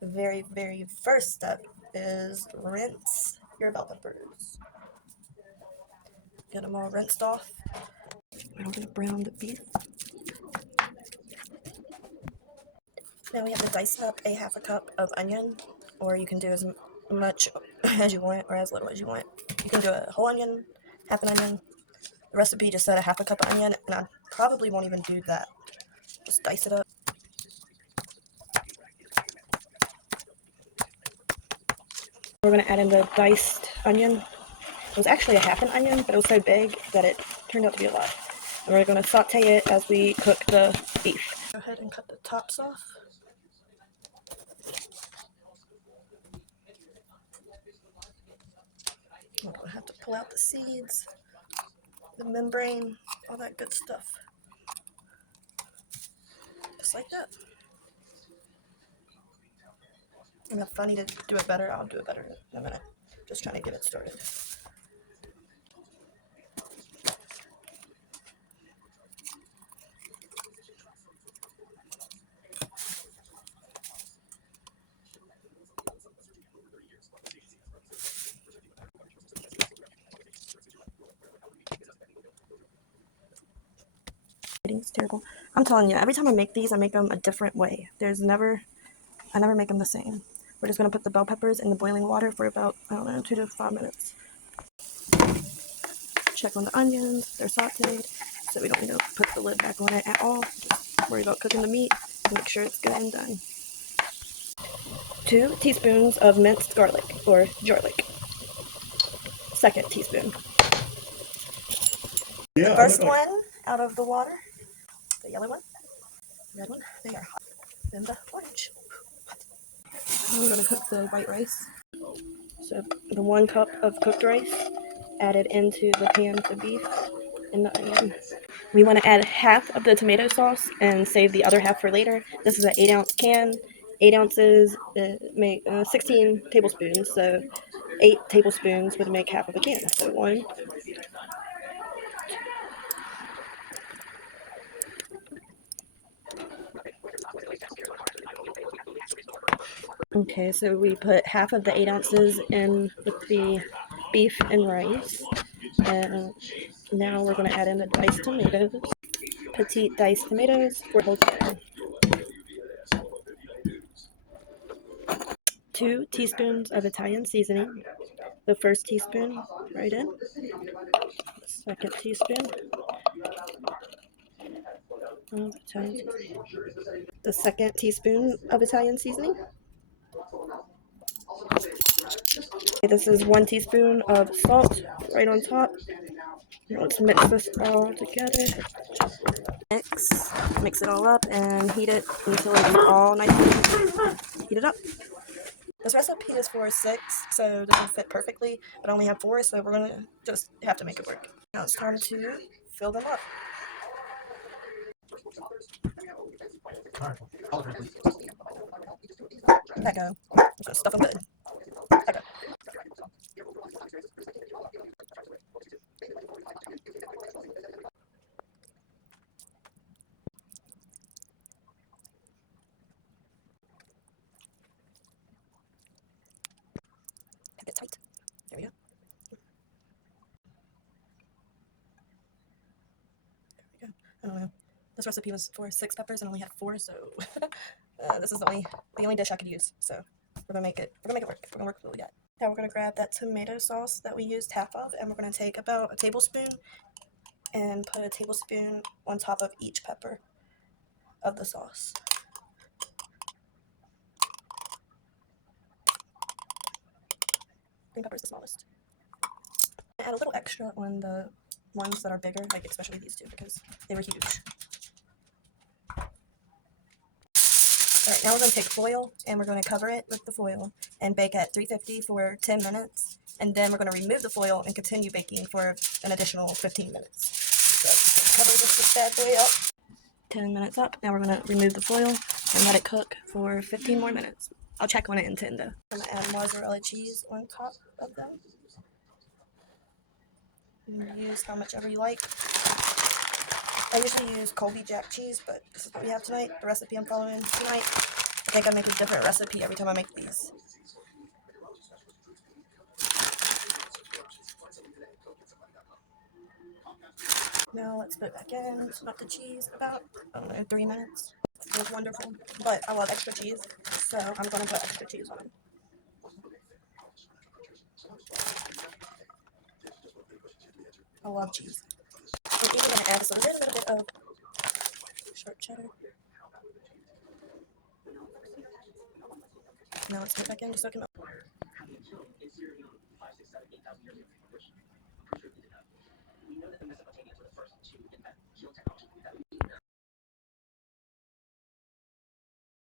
The very, very first step is rinse your bell peppers. Get them all rinsed off. I'm gonna brown the beef. Now we have to dice up a half a cup of onion, or you can do as much as you want or as little as you want. You can do a whole onion, half an onion. The recipe just said a half a cup of onion, and I probably won't even do that. Just dice it up. We're gonna add in the diced onion. It was actually a half an onion, but it was so big that it turned out to be a lot. And we're gonna saute it as we cook the beef. Go ahead and cut the tops off. I'm gonna have to pull out the seeds, the membrane, all that good stuff. Just like that. And if I need to do it better, I'll do it better in a minute. Just trying to get it started. It's terrible. I'm telling you, every time I make these, I make them a different way. I never make them the same. We're just gonna put the bell peppers in the boiling water for about, I don't know, 2 to 5 minutes. Check on the onions, they're sauteed, so we don't need to put the lid back on it at all. Just worry about cooking the meat, make sure it's good and done. 2 teaspoons of minced garlic, or garlic. Second teaspoon. The first one out of the water, the yellow one, red one, they are hot. Then the orange. I'm gonna cook the white rice. So the 1 cup of cooked rice added into the pan of the beef and the onion. We want to add half of the tomato sauce and save the other half for later. This is an 8-ounce can. 8 ounces make 16 tablespoons, so 8 tablespoons would make half of a can. So 1, 2. Okay, so we put half of the 8 ounces in with the beef and rice. And now we're going to add in the diced tomatoes. Petite diced tomatoes for whole can. 2 teaspoons of Italian seasoning. The first teaspoon right in. Second teaspoon of Italian seasoning. The second teaspoon of Italian seasoning. This is 1 teaspoon of salt right on top. Let's mix this all together. Mix it all up and heat it until it's all nicely heated up. This recipe is for 6, so it doesn't fit perfectly, but I only have 4, so we're gonna just have to make it work. Now it's time to fill them up. Let go. I'm gonna stuff them good. Let go. Keep it tight. There we go. There we go. I don't know. This recipe was for 6 peppers and only had 4, so this is the only dish I could use. So we're gonna make it work. We're gonna work with what we got. Now we're gonna grab that tomato sauce that we used half of, and we're gonna take about a tablespoon and put a tablespoon on top of each pepper of the sauce. Green pepper is the smallest. Add a little extra on the ones that are bigger, like especially these 2 because they were huge. Alright, now we're going to take foil and we're going to cover it with the foil and bake at 350 for 10 minutes. And then we're going to remove the foil and continue baking for an additional 15 minutes. So cover this bad boy up. 10 minutes up. Now we're going to remove the foil and let it cook for 15 more minutes. I'll check on it in 10 though. I'm going to add mozzarella cheese on top of them. You can use how much ever you like. I usually use Colby Jack cheese, but this is what we have tonight, the recipe I'm following tonight. I think I make a different recipe every time I make these. Now let's put it back in, smelt the cheese about, I don't know, 3 minutes. It was wonderful, but I love extra cheese, so I'm going to put extra cheese on it. I love cheese. We're even going to add just a little bit of sharp cheddar. Now let's put it back in just so it can melt.